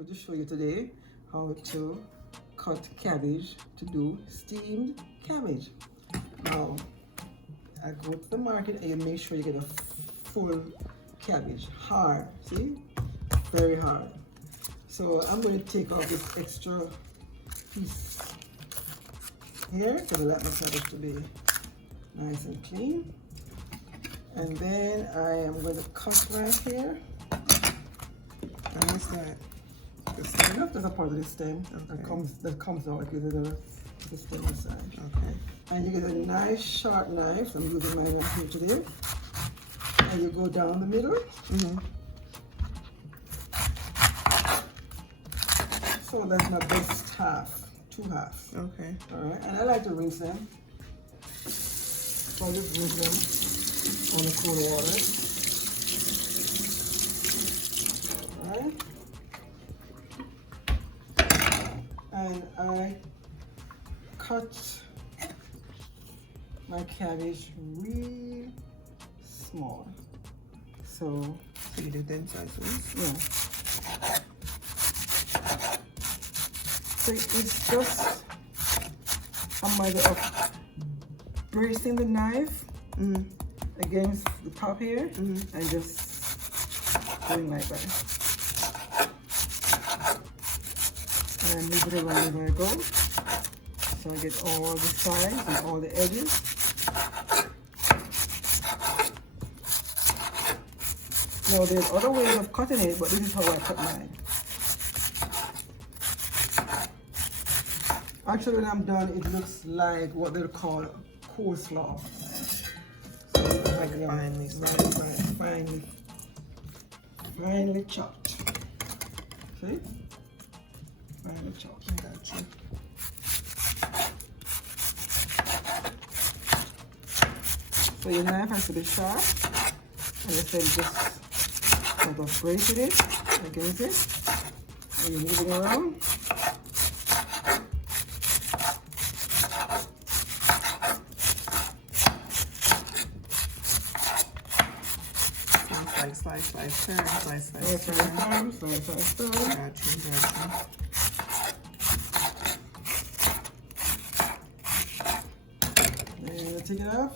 going to show you today how to cut cabbage to do steamed cabbage. Now, I go to the market and you make sure you get a full cabbage, hard, see? Very hard. So I'm going to take off this extra piece here because I like my cabbage to be nice and clean. And then I am going to cut right here. And what's that? The stem, there's a part of the stem Okay. that comes out, gives it the stem inside. Okay. And you get a nice sharp knife. I'm using my knife here today. And you go down the middle. So that's my best half, 2 halves. Okay. All right, and I like to rinse them. So I just rinse them on the cool water. All right. And I cut my cabbage real small. So you do thin slices? yeah. So it's just a matter of bracing the knife against the top here and just going like that. And I move it around as I go. So I get all the sides and all the edges. Now there's other ways of cutting it, but this is how I cut mine. Actually, when I'm done, it looks like what they call coleslaw. So Like finely sliced. Finely chopped. See? Finely chopped. Gotcha. So your knife has to be sharp. And I said just sort of brace it against it. And you move it around. Slice, turn, slice, turn. Slice, turn. Gotcha. And I take it off.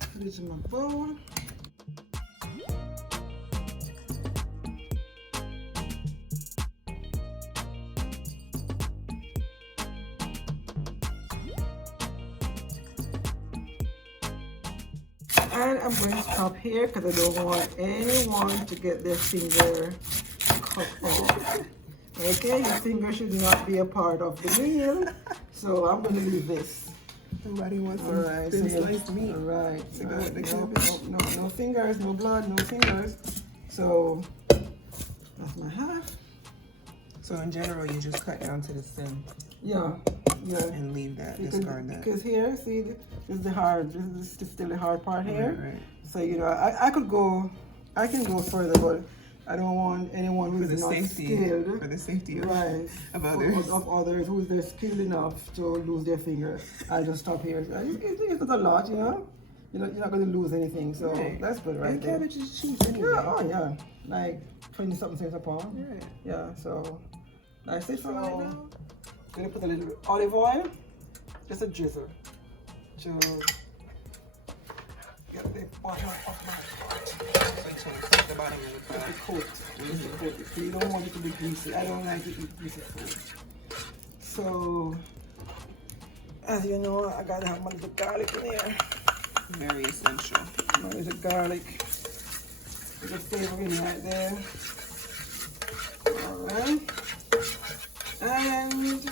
Put it in my bowl. And I'm going to stop here because I don't want anyone to get their finger cut off. Okay, your finger should not be a part of the meal. So I'm going to leave this. Nobody wants All right, thin sliced meat. All right. To go with the No, cabbage. no fingers, no blood, no fingers. So that's my half. So in general, you just cut down to the stem Yeah. and leave that, discard that. Because here, see, this is the hard, this is still the hard part here. Right. So, you know, I can go further, but I don't want anyone who's not skilled. For the safety of of others who's they're skilled enough to lose their finger. I just stop here. It's not a lot, you know. You're not going to lose anything, so that's good, right? And there. cabbage is cheap anyway. Yeah, oh yeah, like 20-something cents a pound. Right. Yeah, so that's it. So right now. I'm gonna put a little olive oil, just a drizzle, to get the bottom of my pot. So you put the bottom of the pot. Just to coat it. You don't want it to be greasy. I don't like to eat greasy food. So, as you know, I gotta have my little garlic in here. Very essential. My little garlic. With the flavor in right there. Alright. And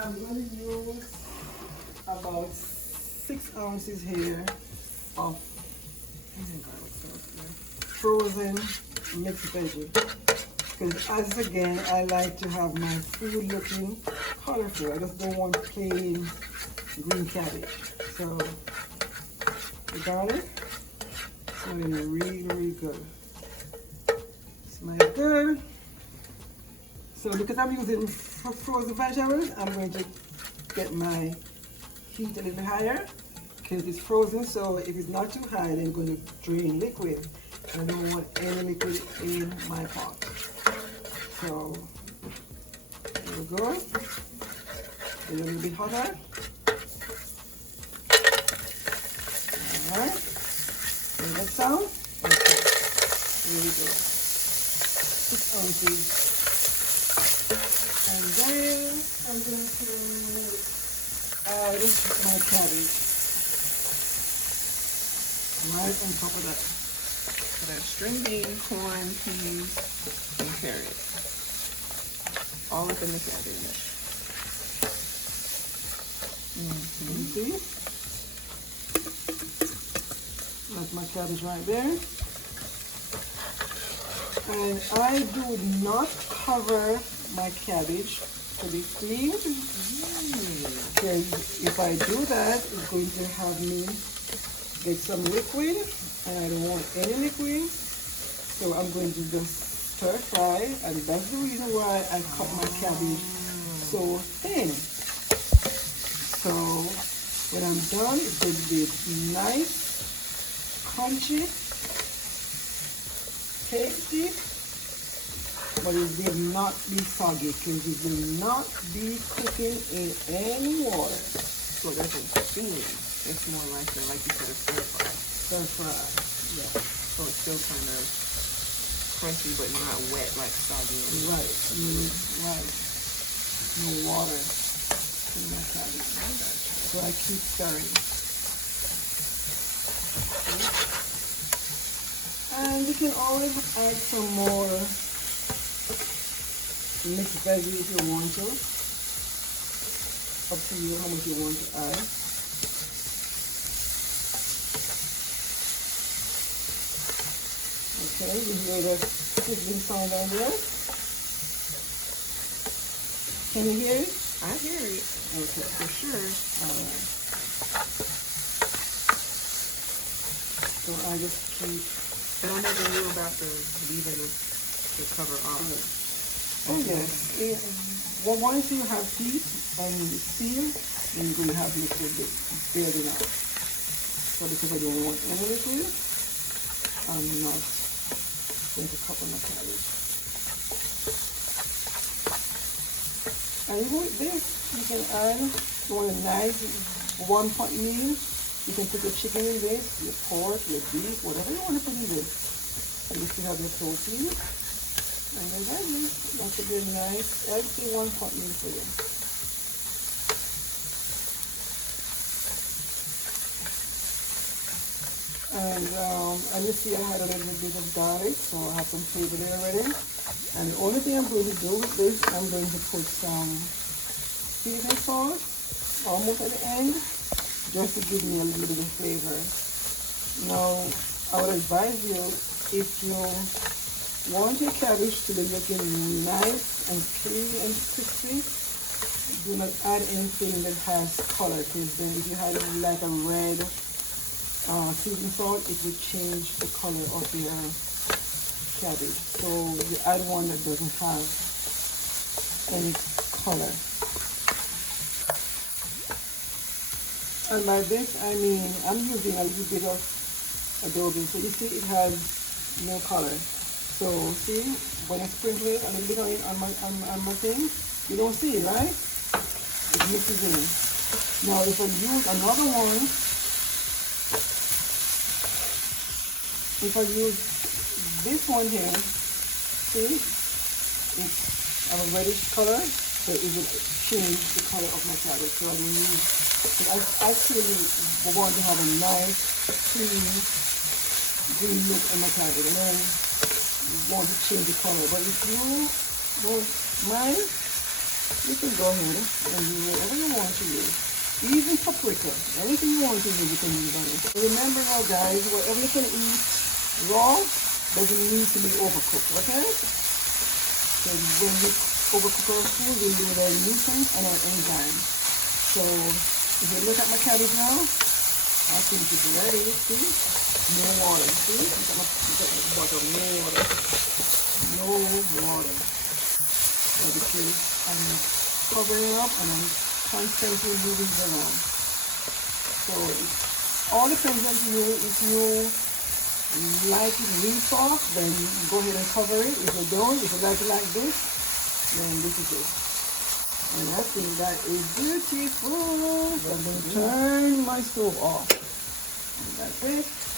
I'm going to use about 6 ounces here of frozen mixed veggie. Because as again, I like to have my food looking colorful. I just don't want plain green cabbage. So the garlic smelling really, really good. Smells good. So because I'm using frozen vegetables, I'm going to get my heat a little higher because it's frozen. So if it's not too high, then it's going to drain liquid. I don't want any liquid in my pot. So there we go. A little bit hotter. Alright. Hear that sound? Okay. Here we go. 6 ounces. And then I'm going to add my cabbage. Right on top of that. So that's string bean, corn, peas, and carrots. All up in the cabbage. See? That's my cabbage right there. And I do not cover my cabbage to be steamed. Because if I do that, it's going to have me get some liquid, and I don't want any liquid. So I'm going to just stir fry, and that's the reason why I cut my cabbage so thin. So when I'm done, it's going to be nice, crunchy, tasty, but it will not be soggy because it will not be cooking in any water. So it doesn't steam. It's more like you said, a stir fry. Stir fry, yeah. So it's still kind of crunchy, but not wet like soggy. Right, right. No water in my cabbage. So I keep stirring. And you can always add some more mixed veggies if you want to. Up to you how much you want to add. Okay, you hear the sizzling sound down there? Can you hear it? I hear it. Okay, For sure. alright. So I just keep. And I never knew about leaving the cover off. Oh yes. Well, once you have heat and seal, then you're going to have liquid building up. So because I don't want any liquid, I'm not going to cover my cabbage. And with this, you can add, you want a nice one-pot meal. You can put your chicken in this, your pork, your beef, whatever you want to put in this. And you still have your protein. And then that's a good nice, everything one-pot meal for you. And you see I had a little bit of garlic, so I have some flavor there already. And the only thing I'm going to do with this, I'm going to put some seasoning salt almost at the end, just to give me a little bit of flavor. Now, I would advise you, if you want your cabbage to be looking nice and clean and crispy, do not add anything that has color, because then if you had like a red seasoning salt, it will change the color of your cabbage. So you add one that doesn't have any color. And by this I mean I'm using a little bit of adobe. So you see it has no color. So see, when I sprinkle it a little bit on my thing, you don't see it, right? It mixes in. Now if I use another one, if I use this one here, see, it's a reddish color, so it will change the color of my cabbage. So I don't use, so I actually want to have a nice, clean, green look in my cabbage, and then want to change the color. But if you don't mind, you can go ahead and use whatever you want to use. Even paprika, anything you want to use, you can use on it. Remember now guys, whatever you can eat raw doesn't need to be overcooked, okay? So when we overcook our food, we lose our nutrients and our enzymes. So if you look at my cabbage now, I think it's ready. See? No water. See? Look at my butter. No water. No water. So because I'm covering it up and I'm constantly moving it around. So it all depends on you if you like it real soft, then go ahead and cover it. If you don't, if you like it like this, then this is it. And I think that is beautiful. So I'm going to turn my stove off. Like this.